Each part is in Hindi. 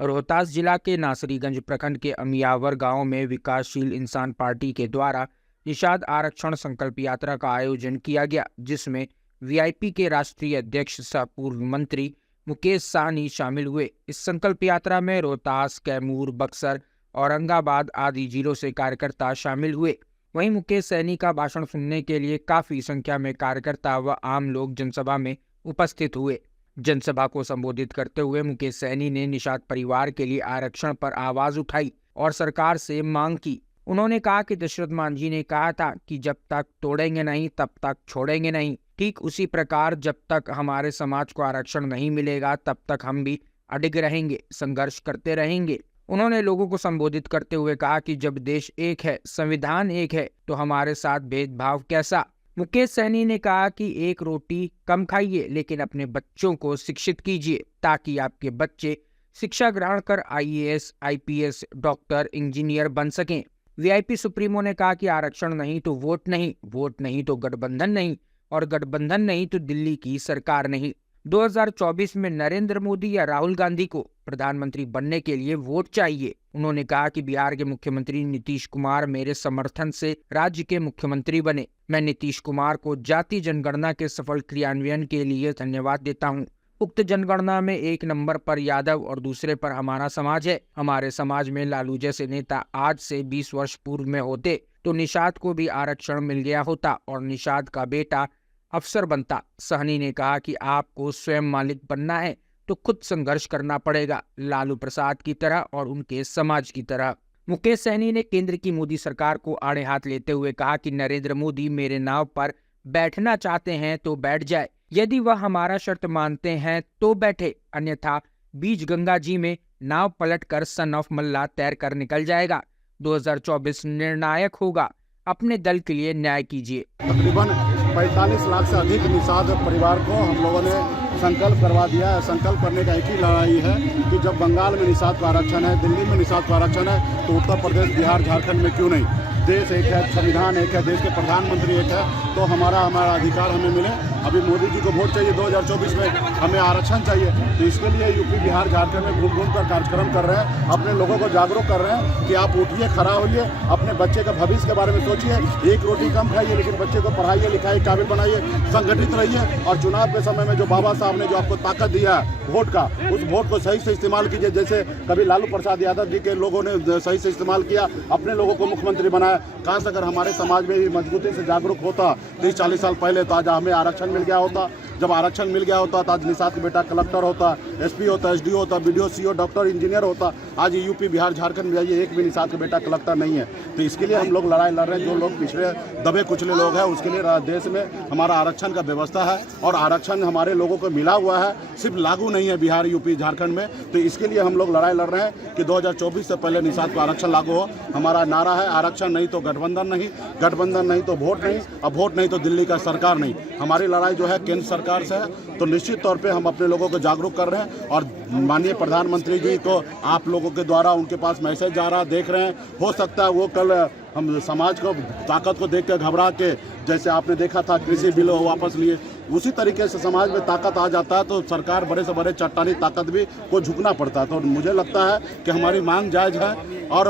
रोहतास जिला के नासरीगंज प्रखंड के अमियावर गांव में विकासशील इंसान पार्टी के द्वारा निषाद आरक्षण संकल्प यात्रा का आयोजन किया गया, जिसमें वीआईपी के राष्ट्रीय अध्यक्ष सह पूर्व मंत्री मुकेश सहनी शामिल हुए। इस संकल्प यात्रा में रोहतास, कैमूर, बक्सर, औरंगाबाद आदि जिलों से कार्यकर्ता शामिल हुए। वहीं मुकेश सहनी का भाषण सुनने के लिए काफी संख्या में कार्यकर्ता व आम लोग जनसभा में उपस्थित हुए। जनसभा को संबोधित करते हुए मुकेश सहनी ने निषाद परिवार के लिए आरक्षण पर आवाज उठाई और सरकार से मांग की। उन्होंने कहा कि दशरथ मांझी ने कहा था कि जब तक तोड़ेंगे नहीं तब तक छोड़ेंगे नहीं। ठीक उसी प्रकार जब तक हमारे समाज को आरक्षण नहीं मिलेगा तब तक हम भी अडिग रहेंगे, संघर्ष करते रहेंगे। उन्होंने लोगों को संबोधित करते हुए कहा कि जब देश एक है, संविधान एक है, तो हमारे साथ भेदभाव कैसा। मुकेश सहनी ने कहा कि एक रोटी कम खाइए लेकिन अपने बच्चों को शिक्षित कीजिए ताकि आपके बच्चे शिक्षा ग्रहण कर आईएएस, आईपीएस, डॉक्टर, इंजीनियर बन सकें। वीआईपी सुप्रीमो ने कहा कि आरक्षण नहीं तो वोट नहीं, वोट नहीं तो गठबंधन नहीं, और गठबंधन नहीं तो दिल्ली की सरकार नहीं। 2024 में नरेंद्र मोदी या राहुल गांधी को प्रधानमंत्री बनने के लिए वोट चाहिए। उन्होंने कहा कि बिहार के मुख्यमंत्री नीतीश कुमार मेरे समर्थन से राज्य के मुख्यमंत्री बने। मैं नीतीश कुमार को जाति जनगणना के सफल क्रियान्वयन के लिए धन्यवाद देता हूं। उक्त जनगणना में एक नंबर पर यादव और दूसरे पर हमारा समाज है। हमारे समाज में लालू जैसे नेता आज से 20 वर्ष पूर्व में होते तो निषाद को भी आरक्षण मिल गया होता और निषाद का बेटा अफसर बनता। सहनी ने कहा कि आपको स्वयं मालिक बनना है तो खुद संघर्ष करना पड़ेगा, लालू प्रसाद की तरह और उनके समाज की तरह। मुकेश सहनी ने केंद्र की मोदी सरकार को आड़े हाथ लेते हुए कहा कि नरेंद्र मोदी मेरे नाव पर बैठना चाहते हैं तो बैठ जाए, यदि वह हमारा शर्त मानते हैं तो बैठे, अन्यथा बीच गंगा जी में नाव पलटकर सन ऑफ मल्ला तैर कर निकल जाएगा। 2024 निर्णायक होगा, अपने दल के लिए न्याय कीजिए। तकरीबन 45 लाख से अधिक निषाद परिवार को हम लोगों ने संकल्प करवा दिया है। संकल्प करने का एक ही लड़ाई है कि जब बंगाल में निषाद का आरक्षण है, दिल्ली में निषाद का आरक्षण है, तो उत्तर प्रदेश, बिहार, झारखंड में क्यों नहीं। देश एक है, संविधान एक है, देश के प्रधानमंत्री एक है, तो हमारा अधिकार हमें मिले। अभी मोदी जी को वोट चाहिए, 2024 में हमें आरक्षण चाहिए, तो इसके लिए यूपी, बिहार, झारखंड में घूम घूम कर कार्यक्रम कर रहे हैं, अपने लोगों को जागरूक कर रहे हैं कि आप उठिए, खड़ा होइए, अपने बच्चे का भविष्य के बारे में सोचिए। एक रोटी कम खाइए लेकिन बच्चे को पढ़ाइए, लिखाइए, काबिल बनाइए, संगठित रहिए, और चुनाव के समय में जो बाबा साहब ने जो आपको ताकत दिया है वोट का, उस वोट को सही से इस्तेमाल कीजिए। जैसे कभी लालू प्रसाद यादव जी के लोगों ने सही से इस्तेमाल किया, अपने लोगों को मुख्यमंत्री बनाया। काश अगर हमारे समाज में भी मजबूती से जागरूक होता 30-40 साल पहले, तो आज हमें आरक्षण मिल गया होता। जब आरक्षण मिल गया होता तो आज निषाद का बेटा कलेक्टर होता, एसपी होता, एसडीओ होता, बीडीओ, सीओ, डॉक्टर, इंजीनियर होता। आज यूपी, बिहार, झारखंड में जाइए, एक भी निषाद का बेटा कलेक्टर नहीं है। तो इसके लिए हम लोग लड़ाई लड़ रहे हैं। जो लोग पिछड़े दबे कुचले लोग हैं, उसके लिए देश में हमारा आरक्षण का व्यवस्था है, और आरक्षण हमारे लोगों को मिला हुआ है, सिर्फ लागू नहीं है बिहार, यूपी, झारखंड में। तो इसके लिए हम लोग लड़ाई लड़ रहे हैं कि 2024 से पहले निषाद को आरक्षण लागू हो। हमारा नारा है, आरक्षण नहीं तो गठबंधन नहीं, गठबंधन नहीं तो वोट नहीं, और वोट नहीं तो दिल्ली का सरकार नहीं। हमारी लड़ाई जो है केंद्र सरकार से है। तो निश्चित तौर पे हम अपने लोगों को जागरूक कर रहे हैं, और माननीय प्रधानमंत्री जी को आप लोगों के द्वारा उनके पास मैसेज जा रहा, देख रहे हैं। हो सकता है वो कल हम समाज को ताकत को देख कर घबरा के, जैसे आपने देखा था कृषि बिल वापस लिए, उसी तरीके से समाज में ताकत आ जाता है तो सरकार बड़े से बड़े चट्टानी ताकत भी को झुकना पड़ता है। तो मुझे लगता है कि हमारी मांग जायज़ है, और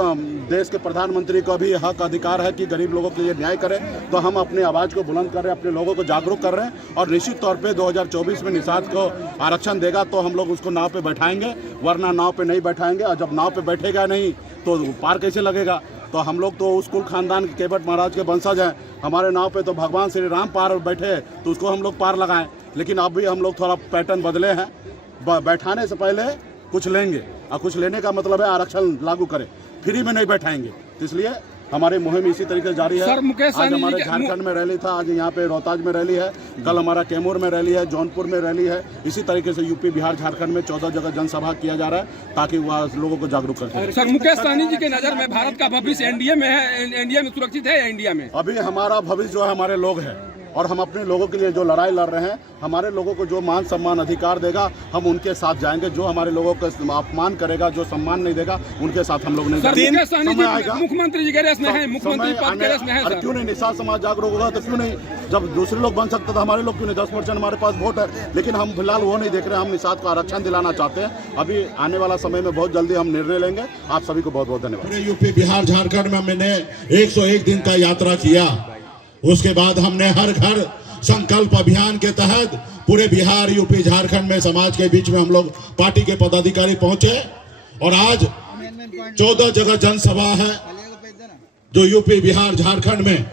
देश के प्रधानमंत्री को भी हक अधिकार है कि गरीब लोगों के लिए न्याय करें। तो हम अपनी आवाज़ को बुलंद कर रहे हैं, अपने लोगों को जागरूक कर रहे हैं, और निश्चित तौर पे 2024 में निषाद को आरक्षण देगा तो हम लोग उसको नाव पे बैठाएंगे, वरना नाव पे नहीं बैठाएंगे। और जब नाव पे बैठेगा नहीं तो पार कैसे लगेगा। तो हम लोग तो उस कुल खानदान के केवट महाराज के वंशज हैं। हमारे नाव पे तो भगवान श्री राम पार बैठे तो उसको हम लोग पार लगाएं। लेकिन अब भी हम लोग थोड़ा पैटर्न बदले हैं, बैठाने से पहले कुछ लेंगे, और कुछ लेने का मतलब है आरक्षण लागू करें, फ्री में नहीं बैठाएंगे। तो इसलिए हमारी मुहिम इसी तरीके से जारी है। आज हमारे झारखंड में रैली था, आज यहाँ पे रोहतास में रैली है, कल हमारा कैमूर में रैली है, जौनपुर में रैली है। इसी तरीके से यूपी, बिहार, झारखंड में 14 जगह जनसभा किया जा रहा है ताकि वह लोगों को जागरूक कर सकें। सर, मुकेश सहनी जी के नजर में भारत का भविष्य एनडीए में है, एनडीए में सुरक्षित है या इंडिया में? अभी हमारा भविष्य जो है हमारे लोग हैं, और हम अपने लोगों के लिए जो लड़ाई लड़ रहे हैं, हमारे लोगों को जो मान सम्मान अधिकार देगा हम उनके साथ जाएंगे। जो हमारे लोगों को अपमान करेगा, जो सम्मान नहीं देगा, उनके साथ हम लोग नहीं जाएंगे। समय आएगा, मुख्यमंत्री जी के रेस में है, मुख्यमंत्री पद के रेस में है अरे सर। क्यों नहीं निषाद समाज जागरूक होगा तो क्यों नहीं? जब दूसरे लोग बन सकते तो हमारे लोग क्यों नहीं? 10% हमारे पास वोट है, लेकिन हम फिलहाल वो नहीं देख रहे। हम निषाद को आरक्षण दिलाना चाहते हैं। अभी आने वाला समय में बहुत जल्दी हम निर्णय लेंगे। आप सभी को बहुत बहुत धन्यवाद। पूरे यूपी बिहार झारखंड में मैंने 101 दिन का यात्रा किया। उसके बाद हमने हर घर संकल्प अभियान के तहत पूरे बिहार यूपी झारखंड में समाज के बीच में हम लोग पार्टी के पदाधिकारी पहुंचे और आज 14 जगह जनसभा है जो यूपी बिहार झारखंड में।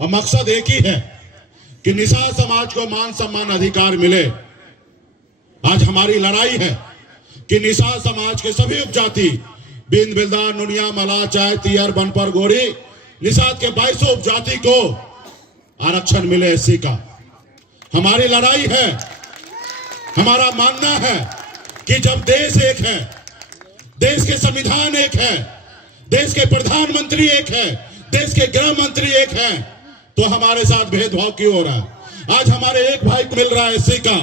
और मकसद एक ही है कि निषाद समाज को मान सम्मान अधिकार मिले। आज हमारी लड़ाई है कि निषाद समाज के सभी उपजाति बिंद बिलदार नुनिया मला चाय तियर बनपर गोरी निषाद के 22 उपजाति को आरक्षण मिले एससी का। हमारी लड़ाई है, हमारा मानना है कि जब देश एक है, देश के संविधान एक है, देश के प्रधानमंत्री एक है, देश के गृह मंत्री एक है, तो हमारे साथ भेदभाव क्यों हो रहा है? आज हमारे एक भाई को मिल रहा है एससी का,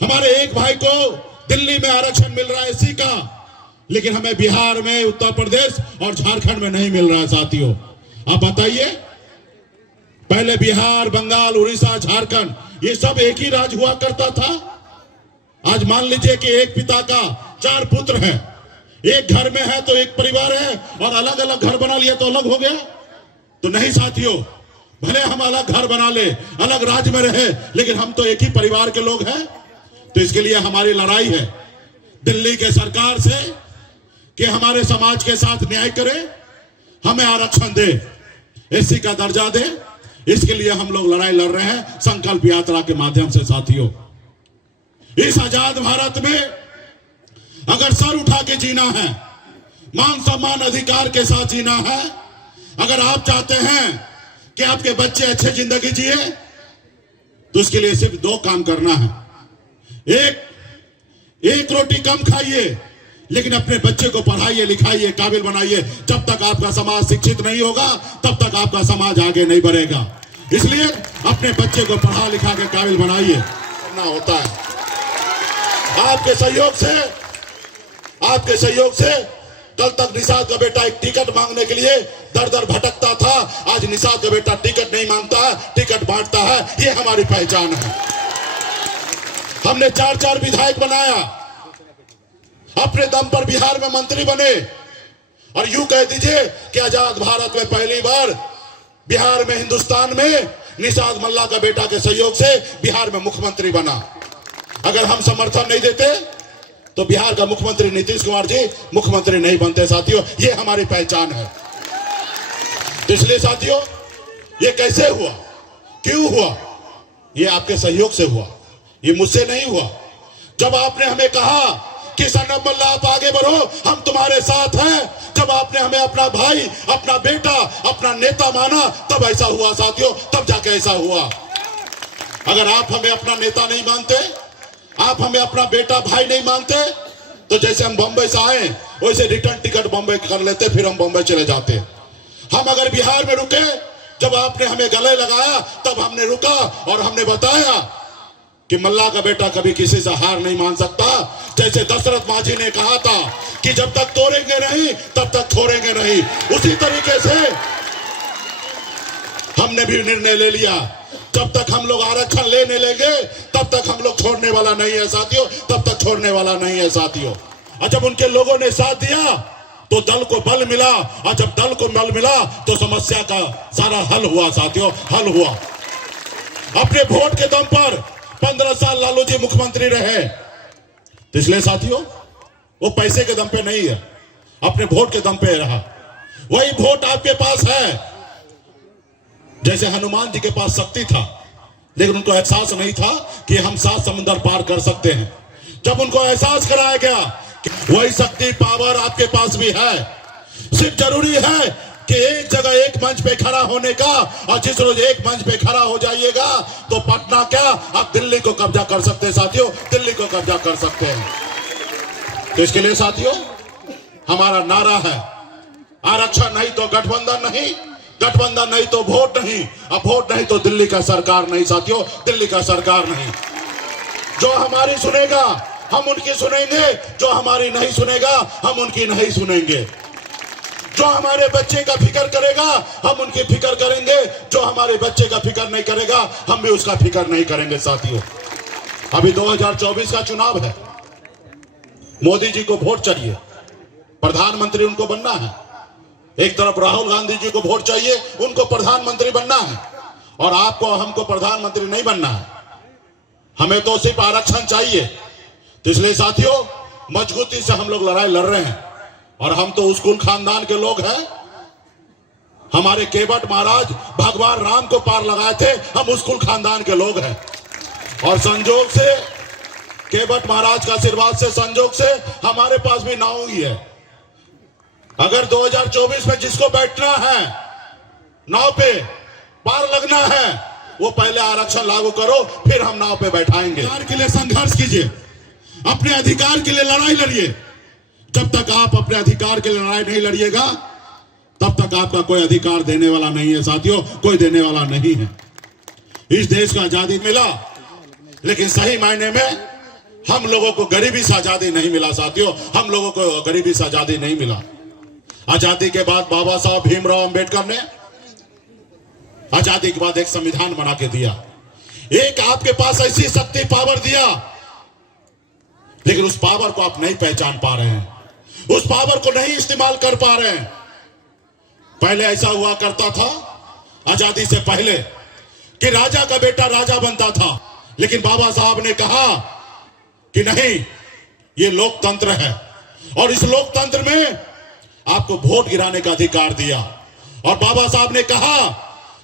हमारे एक भाई को दिल्ली में आरक्षण मिल रहा है एससी का, लेकिन हमें बिहार में, उत्तर प्रदेश और झारखंड में नहीं मिल रहा है। साथियों आप बताइए, पहले बिहार, बंगाल, उड़ीसा, झारखंड ये सब एक ही राज्य हुआ करता था। आज मान लीजिए कि एक पिता का 4 पुत्र हैं, एक घर में है तो एक परिवार है, और अलग अलग घर बना लिया तो अलग हो गया। तो नहीं साथियों, भले हम अलग घर बना ले, अलग राज्य में रहे, लेकिन हम तो एक ही परिवार के लोग हैं। तो इसके लिए हमारी लड़ाई है दिल्ली के सरकार से कि हमारे समाज के साथ न्याय करे, हमें आरक्षण दे, एससी का दर्जा दे। इसके लिए हम लोग लड़ाई लड़ रहे हैं संकल्प यात्रा के माध्यम से। साथियों, इस आजाद भारत में अगर सर उठा के जीना है, मान सम्मान अधिकार के साथ जीना है, अगर आप चाहते हैं कि आपके बच्चे अच्छे जिंदगी जिए, तो उसके लिए सिर्फ 2 काम करना है। एक रोटी कम खाइए, लेकिन अपने बच्चे को पढ़ाइए, लिखाइए, काबिल बनाइए। जब तक आपका समाज शिक्षित नहीं होगा, तब तक आपका समाज आगे नहीं बढ़ेगा। इसलिए अपने बच्चे को पढ़ा लिखा के काबिल बनाइए। करना होता है आपके सहयोग से कल तक निषाद का बेटा एक टिकट मांगने के लिए दर दर भटकता था। आज निषाद का बेटा टिकट नहीं मांगता है, टिकट बांटता है। ये हमारी पहचान है। हमने 4 विधायक बनाया, अपने दम पर बिहार में मंत्री बने, और यूं कह दीजिए कि आजाद भारत में पहली बार बिहार में, हिंदुस्तान में निषाद मल्ला का बेटा के सहयोग से बिहार में मुख्यमंत्री बना। अगर हम समर्थन नहीं देते तो बिहार का मुख्यमंत्री नीतीश कुमार जी मुख्यमंत्री नहीं बनते। साथियों, ये हमारी पहचान है। तो इसलिए साथियों, ये कैसे हुआ, क्यों हुआ? ये आपके सहयोग से हुआ, ये मुझसे नहीं हुआ। जब आपने हमें कहा कि सनम मल्ला आप आगे बढ़ो, हम तुम्हारे साथ हैं, जब आपने हमें अपना भाई, अपना बेटा, अपना नेता माना, तब ऐसा हुआ साथियों, तब जाके ऐसा हुआ। अगर आप हमें अपना नेता नहीं मानते, आप हमें अपना बेटा भाई नहीं मानते, तो जैसे हम बंबई से आए वैसे रिटर्न टिकट बंबई कर लेते, फिर हम बंबई चले जाते। हम अगर बिहार में रुके, जब आपने हमें गले लगाया तब हमने रुका और हमने बताया कि मल्ला का बेटा कभी किसी से हार नहीं मान सकता। जैसे दशरथ मांझी ने कहा था कि जब तक तोड़ेंगे नहीं तब तक छोड़ेंगे नहीं, उसी तरीके से हमने भी निर्णय ले लिया। जब तक हम लोग आरक्षण लेने लेंगे तब तक हम लोग छोड़ने वाला नहीं है साथियों, तब तक छोड़ने वाला नहीं है साथियों। और जब उनके लोगों ने साथ दिया तो दल को बल मिला, और जब दल को बल मिला तो समस्या का सारा हल हुआ साथियों, हल हुआ। अपने वोट के दम पर 15 साल लालू जी मुख्यमंत्री रहे। तो इसलिए साथियों, वो पैसे के दम पे नहीं है, अपने वोट के दम पे रहा। वही वोट आपके पास है। जैसे हनुमान जी के पास शक्ति था, लेकिन उनको एहसास नहीं था कि हम 7 समुद्र पार कर सकते हैं। जब उनको एहसास कराया गया कि वही शक्ति, पावर आपके पास भी है, सिर्फ जरूरी है कि एक जगह एक मंच पे खड़ा होने का। और जिस रोज एक मंच पे खड़ा हो जाइएगा तो पटना क्या, आप दिल्ली को कब्जा कर सकते हैं साथियों, दिल्ली को कब्जा कर सकते हैं। तो इसके लिए साथियों, हमारा नारा है आरक्षण नहीं तो गठबंधन नहीं, गठबंधन नहीं तो वोट नहीं, अब वोट नहीं तो दिल्ली का सरकार नहीं साथियों, दिल्ली का सरकार नहीं। जो हमारी सुनेगा हम उनकी सुनेंगे, जो हमारी नहीं सुनेगा हम उनकी नहीं सुनेंगे। जो हमारे बच्चे का फिक्र करेगा हम उनकी फिक्र करेंगे, जो हमारे बच्चे का फिक्र नहीं करेगा हम भी उसका फिक्र नहीं करेंगे साथियों। अभी 2024 का चुनाव है, मोदी जी को वोट चाहिए, प्रधानमंत्री उनको बनना है। एक तरफ राहुल गांधी जी को वोट चाहिए, उनको प्रधानमंत्री बनना है, और आपको हमको प्रधानमंत्री नहीं बनना है, हमें तो सिर्फ आरक्षण चाहिए। तो इसलिए साथियों मजबूती से हम लोग लड़ाई लड़ रहे हैं, और हम तो उस कुल खानदान के लोग हैं। हमारे केवट महाराज भगवान राम को पार लगाए थे, हम उस कुल खानदान के लोग हैं। और संजोग से केवट महाराज का आशीर्वाद से, संजोग से हमारे पास भी नाव ही है। अगर 2024 में जिसको बैठना है नाव पे पार लगना है, वो पहले आरक्षण लागू करो, फिर हम नाव पे बैठाएंगे। अधिकार के लिए संघर्ष कीजिए, अपने अधिकार के लिए लड़ाई लड़िए। जब तक आप अपने अधिकार के लिए लड़ाई नहीं लड़िएगा तब तक आपका कोई अधिकार देने वाला नहीं है साथियों, कोई देने वाला नहीं है। इस देश को आजादी मिला, लेकिन सही मायने में हम लोगों को गरीबी से आजादी नहीं मिला साथियों, हम लोगों को गरीबी से आजादी नहीं मिला। आजादी के बाद बाबा साहब भीमराव अंबेडकर ने आजादी के बाद एक संविधान बना के दिया, एक आपके पास ऐसी शक्ति पावर दिया, लेकिन उस पावर को आप नहीं पहचान पा रहे हैं, उस पावर को नहीं इस्तेमाल कर पा रहे हैं। पहले ऐसा हुआ करता था आजादी से पहले कि राजा का बेटा राजा बनता था, लेकिन बाबा साहब ने कहा कि नहीं, ये लोकतंत्र है, और इस लोकतंत्र में आपको वोट गिराने का अधिकार दिया। और बाबा साहब ने कहा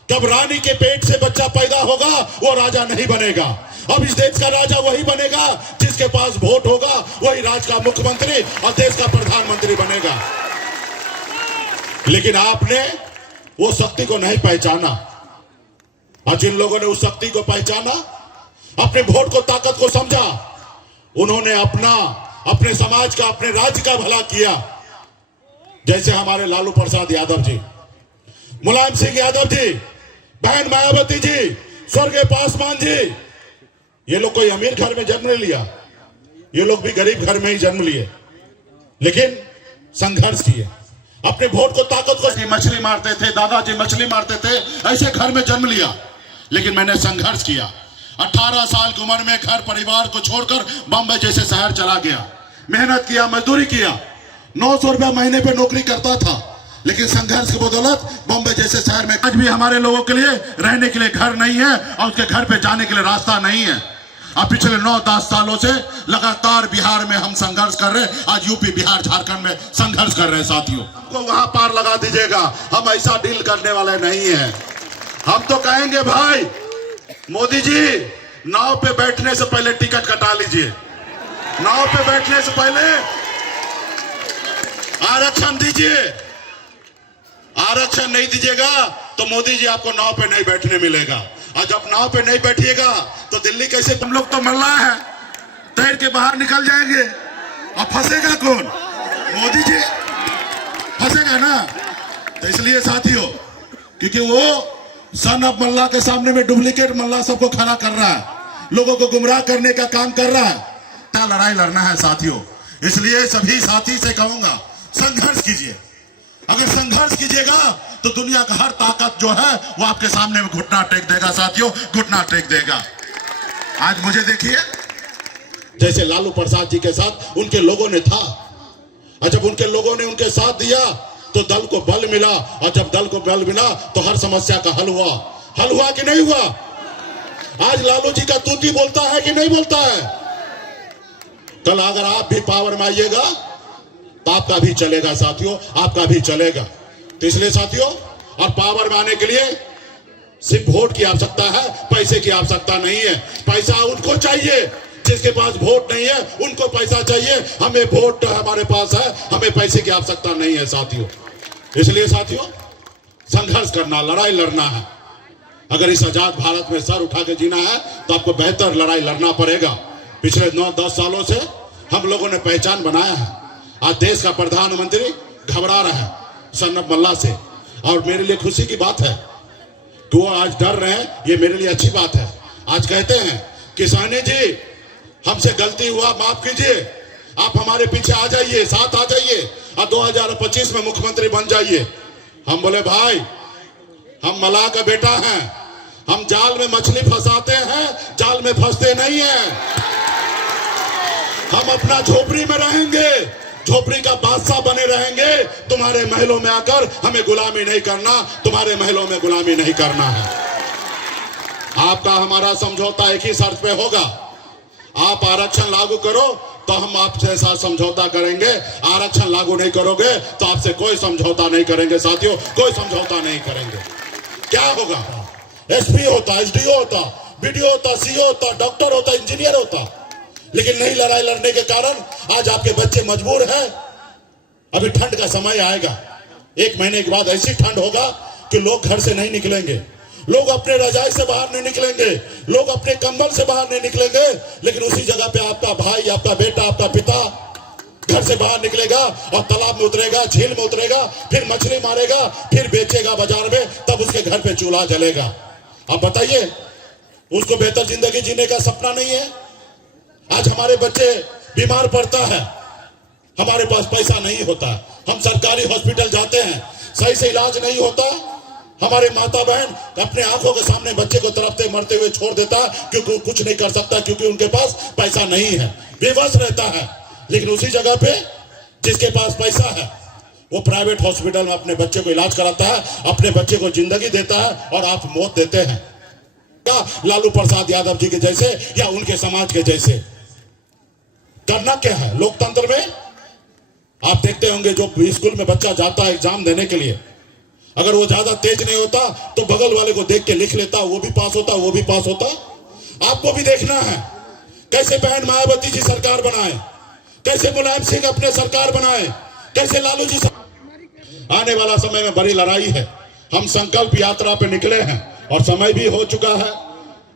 जब रानी के पेट से बच्चा पैदा होगा वो राजा नहीं बनेगा, अब इस देश का राजा वही बनेगा जिसके पास वोट होगा, वही राज्य का मुख्यमंत्री और देश का प्रधानमंत्री बनेगा। लेकिन आपने वो शक्ति को नहीं पहचाना, और जिन लोगों ने उस शक्ति को पहचाना, अपने वोट को ताकत को समझा, उन्होंने अपने समाज का, अपने राज्य का भला किया। जैसे हमारे लालू प्रसाद यादव जी, मुलायम सिंह यादव जी, बहन मायावती जी, स्वर्गीय पासवान जी, ये लोग कोई अमीर घर में जन्म नहीं लिया, ये लोग भी गरीब घर में ही जन्म लिए, लेकिन संघर्ष किए, अपने वोट को ताकत को। मछली मारते थे, दादाजी मछली मारते थे, ऐसे घर में जन्म लिया, लेकिन मैंने संघर्ष किया। 18 साल की उम्र में घर परिवार को छोड़कर बम्बई जैसे शहर चला गया, मेहनत किया, मजदूरी किया, 900 रुपया महीने पे नौकरी करता था, लेकिन संघर्ष की बदौलत बम्बई जैसे शहर में आज भी हमारे लोगों के लिए रहने के लिए घर नहीं है, और उसके घर पे जाने के लिए रास्ता नहीं है। अब पिछले 9-10 सालों से लगातार बिहार में हम संघर्ष कर रहे हैं, आज यूपी, बिहार, झारखंड में संघर्ष कर रहे हैं साथियों। हमको वहां पार लगा दीजिएगा, हम ऐसा डील करने वाले नहीं है। हम तो कहेंगे भाई मोदी जी, नाव पे बैठने से पहले टिकट कटा लीजिए, नाव पे बैठने से पहले आरक्षण दीजिए। आरक्षण नहीं दीजिएगा तो मोदी जी आपको नाव पे नहीं बैठने मिलेगा, और जब नाव पे नहीं बैठिएगा तो दिल्ली कैसे, तुम लोग तो मल्ला है, तैर के बाहर निकल जाएंगे, अब फंसेगा कौन? मोदी जी फंसेगा ना। तो इसलिए साथियों, क्योंकि वो सन ऑफ मल्ला के सामने में डुप्लीकेट मल्ला सबको खड़ा कर रहा है, लोगों को गुमराह करने का काम कर रहा है, तो लड़ाई लड़ना है साथियों। इसलिए सभी साथी से कहूंगा, संघर्ष कीजिए। अगर संघर्ष कीजिएगा तो दुनिया का हर ताकत जो है वो आपके सामने में घुटना टेक देगा साथियों, घुटना टेक देगा। आज मुझे देखिए, जैसे लालू प्रसाद जी के साथ उनके लोगों ने था, और जब उनके लोगों ने उनके साथ दिया तो दल को बल मिला, और जब दल को बल मिला तो हर समस्या का हल हुआ कि नहीं हुआ? आज लालू जी का तूती बोलता है कि नहीं बोलता है? कल अगर आप भी पावर में आइएगा तो आपका भी चलेगा साथियों, आपका भी चलेगा। तो इसलिए साथियों, और पावर में आने के लिए सिर्फ वोट की आवश्यकता है, पैसे की आवश्यकता नहीं है। पैसा उनको चाहिए जिसके पास वोट नहीं है, उनको पैसा चाहिए। हमें वोट हमारे पास है, हमें पैसे की आवश्यकता नहीं है साथियों। इसलिए साथियों, संघर्ष करना, लड़ाई लड़ना है। अगर इस आजाद भारत में सर उठा के जीना है तो आपको बेहतर लड़ाई लड़ना पड़ेगा। पिछले 9-10 सालों से हम लोगों ने पहचान बनाया है। आज देश का प्रधानमंत्री घबरा रहा है सन ऑफ मल्ला से, और मेरे लिए खुशी की बात है कि वो आज डर रहे हैं, ये मेरे लिए अच्छी बात है। आज कहते हैं किसानी जी हमसे गलती हुआ, माफ कीजिए, आप हमारे पीछे आ जाइए, साथ आ जाइए और 2025 में मुख्यमंत्री बन जाइए। हम बोले भाई हम मलाह का बेटा हैं, हम जाल में मछली फंसाते हैं, जाल में फंसते नहीं हैं। हम अपना झोपड़ी में रहेंगे, झोपड़ी का बादशाह बने रहेंगे। तुम्हारे महलों में आकर हमें गुलामी नहीं करना, तुम्हारे महलों में गुलामी नहीं करना है। आपका हमारा समझौता एक ही शर्त पे होगा, आप आरक्षण लागू करो तो हम आपसे साथ समझौता करेंगे, आरक्षण लागू नहीं करोगे तो आपसे कोई समझौता नहीं करेंगे साथियों, कोई समझौता नहीं करेंगे। क्या होगा? एसपी होता, एसडीओ होता, बीडीओ होता, सीओ होता, डॉक्टर होता, इंजीनियर होता, लेकिन नहीं लड़ाई लड़ने के कारण आज आपके बच्चे मजबूर हैं। अभी ठंड का समय आएगा, 1 महीने के बाद ऐसी ठंड होगा कि लोग घर से नहीं निकलेंगे, लोग अपने रजाई से बाहर नहीं निकलेंगे, लोग अपने कंबल से बाहर नहीं निकलेंगे। लेकिन उसी जगह पे आपका भाई, आपका बेटा, आपका पिता घर से बाहर निकलेगा और तालाब में उतरेगा, झील में उतरेगा, फिर मछली मारेगा, फिर बेचेगा बाजार में, तब उसके घर पे चूल्हा जलेगा। अब बताइए उसको बेहतर जिंदगी जीने का सपना नहीं है? आज हमारे बच्चे बीमार पड़ता है, हमारे पास पैसा नहीं होता, हम सरकारी हॉस्पिटल जाते हैं, सही से इलाज नहीं होता। हमारे माता बहन अपने आंखों के सामने बच्चे को तड़पते मरते हुए छोड़ देता है क्योंकि कुछ नहीं कर सकता, क्योंकि उनके पास पैसा नहीं है, बेबस रहता है। लेकिन उसी जगह पे जिसके पास पैसा है वो प्राइवेट हॉस्पिटल में अपने बच्चे को इलाज कराता है, अपने बच्चे को जिंदगी देता है और आप मौत देते हैं। क्या लालू प्रसाद यादव जी के जैसे या उनके समाज के जैसे? करना क्या है लोकतंत्र में? आप देखते होंगे जो स्कूल में बच्चा जाता है एग्जाम देने के लिए, अगर वो ज्यादा तेज नहीं होता तो बगल वाले को देख के लिख लेता, वो भी पास होता, वो भी पास होता। आपको भी देखना है कैसे बहन मायावती जी सरकार बनाए, कैसे मुलायम सिंह अपने सरकार बनाए, कैसे लालू जी। आने वाला समय में बड़ी लड़ाई है, हम संकल्प यात्रा पे निकले हैं और समय भी हो चुका है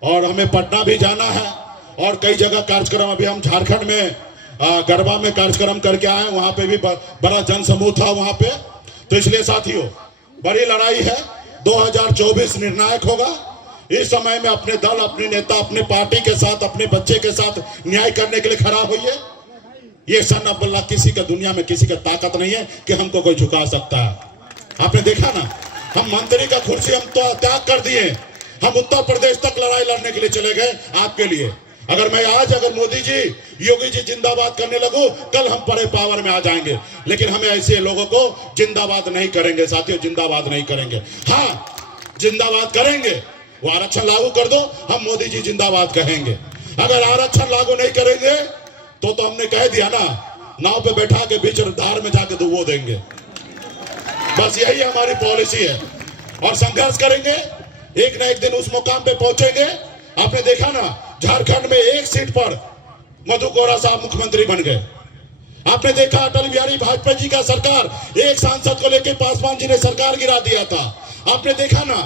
और हमें पटना भी जाना है और कई जगह कार्यक्रम, अभी हम झारखंड में गरबा में कार्यक्रम करके आए, वहां पे भी बड़ा जनसमूह था वहां पे। तो इसलिए साथियों बड़ी लड़ाई है, 2024 निर्णायक होगा। इस समय में अपने दल, अपने नेता, अपने पार्टी के साथ, अपने बच्चे के साथ न्याय करने के लिए खड़ा होइए। ये सन अब्दुल्ला किसी का दुनिया में किसी का ताकत नहीं है कि हमको कोई झुका सकता है। आपने देखा ना, हम मंत्री का कुर्सी हम तो त्याग कर दिए, हम उत्तर प्रदेश तक लड़ाई लड़ने के लिए चले गए आपके लिए। अगर मोदी जी, योगी जी जिंदाबाद करने लगूं, कल हम बड़े पावर में आ जाएंगे, लेकिन हमें ऐसे लोगों को जिंदाबाद नहीं करेंगे साथियों, जिंदाबाद नहीं करेंगे। हाँ जिंदाबाद करेंगे, वो आरक्षण लागू कर दो, हम मोदी जी जिंदाबाद कहेंगे। अगर आरक्षण लागू नहीं करेंगे तो हमने कह दिया ना, नाव पे बैठा के बीच धार में जाके डुबो देंगे। बस यही हमारी पॉलिसी है और संघर्ष करेंगे, एक ना एक दिन उस मुकाम पे पहुंचेंगे। आपने देखा ना, झारखंड में एक सीट पर मधु कोरा साहब मुख्यमंत्री बन गए। आपने देखा अटल बिहारी वाजपेयी जी का सरकार, एक सांसद को लेकर पासवान जी ने सरकार गिरा दिया था। आपने देखा ना,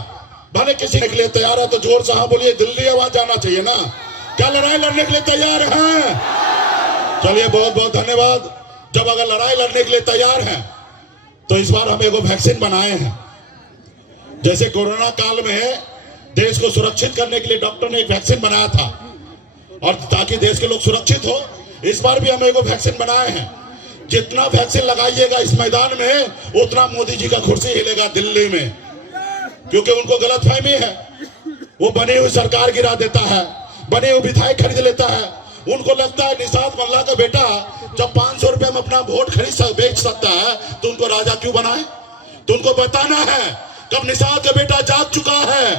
भले किसी के लिए तैयार है तो जोर से हाँ बोलिए, दिल्ली आवाज जाना चाहिए ना। क्या लड़ाई लड़ने के लिए तैयार हैं? चलिए बहुत बहुत धन्यवाद। जब अगर लड़ाई लड़ने के लिए तैयार हैं तो इस बार हम एक वैक्सीन बनाए हैं। जैसे कोरोना काल में देश को सुरक्षित करने के लिए डॉक्टर ने एक वैक्सीन बनाया था और ताकि देश के लोग सुरक्षित हो, इस बार भी हम एक वैक्सीन बनाए हैं। जितना वैक्सीन लगाइएगा इस मैदान में उतना मोदी जी का कुर्सी हिलेगा दिल्ली में, क्योंकि उनको गलतफहमी है, वो बनी हुई सरकार गिरा देता है, बने हुए विधायक खरीद लेता है। उनको लगता है निषाद मल्ला का बेटा जब 500 रुपए में अपना वोट बेच सकता है तो उनको राजा क्यों बनाए? तो उनको बताना है कब निषाद का बेटा जाग चुका है,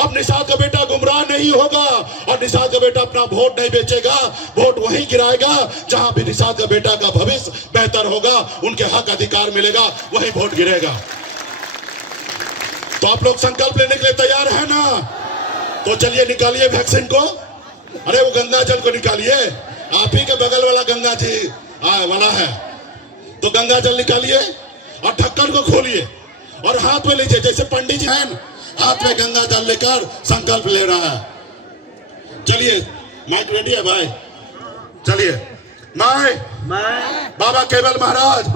अब निषाद का बेटा गुमराह नहीं होगा और निषाद का बेटा अपना वोट नहीं बेचेगा, वोट वहीं गिराएगा जहां भी निषाद का बेटा का भविष्य बेहतर होगा, उनके हक अधिकार मिलेगा, वहीं वोट गिरेगा। तो आप लोग संकल्प लेने के लिए तैयार है ना? तो चलिए निकालिए वैक्सीन को। अरे वो गंगा जल को निकालिए, आप ही के बगल वाला गंगा जी वाला है, तो गंगा जल निकालिए और ढक्कन को खोलिए और हाथ में लीजिए, जैसे पंडित जी हैं हाथ में गंगा जल लेकर संकल्प ले रहा है। चलिए माइक रेडी है भाई, चलिए मैं बाबा केवल महाराज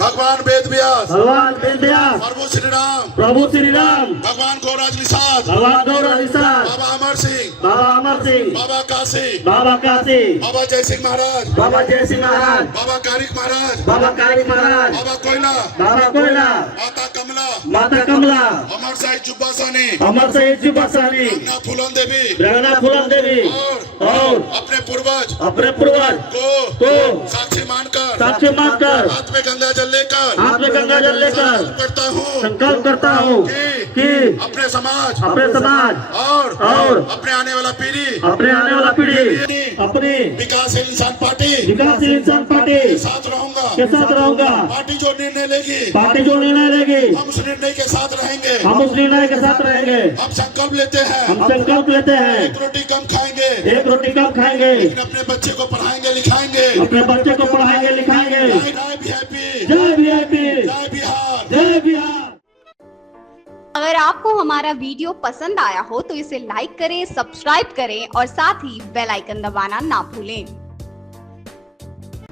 भगवान वेद व्यास प्रभु श्री राम भगवान गौराज निषाद बाबा अमर सिंह बाबा काशी बाबा जय सिंह महाराज बाबा कारिक महाराज बाबा कोयला माता कमला अमर साहिब जुब्बा सानी रंगना फूलन देवी और अपने पूर्वज को साक्षी मानकर हाथ में गंगा जल लेकर संकल्प करता हूँ कि अपने समाज और अपने आने वाला पीढ़ी अपनी विकासशील इंसान पार्टी के साथ रहूंगा। पार्टी जो निर्णय लेगी हम उस निर्णय के साथ रहेंगे। हम संकल्प लेते हैं एक रोटी कम खाएंगे लेकिन अपने बच्चे को पढ़ाएंगे लिखाएंगे। जय बिहार। अगर आपको हमारा वीडियो पसंद आया हो तो इसे लाइक करें, सब्सक्राइब करें और साथ ही बेल आइकन दबाना ना भूलें।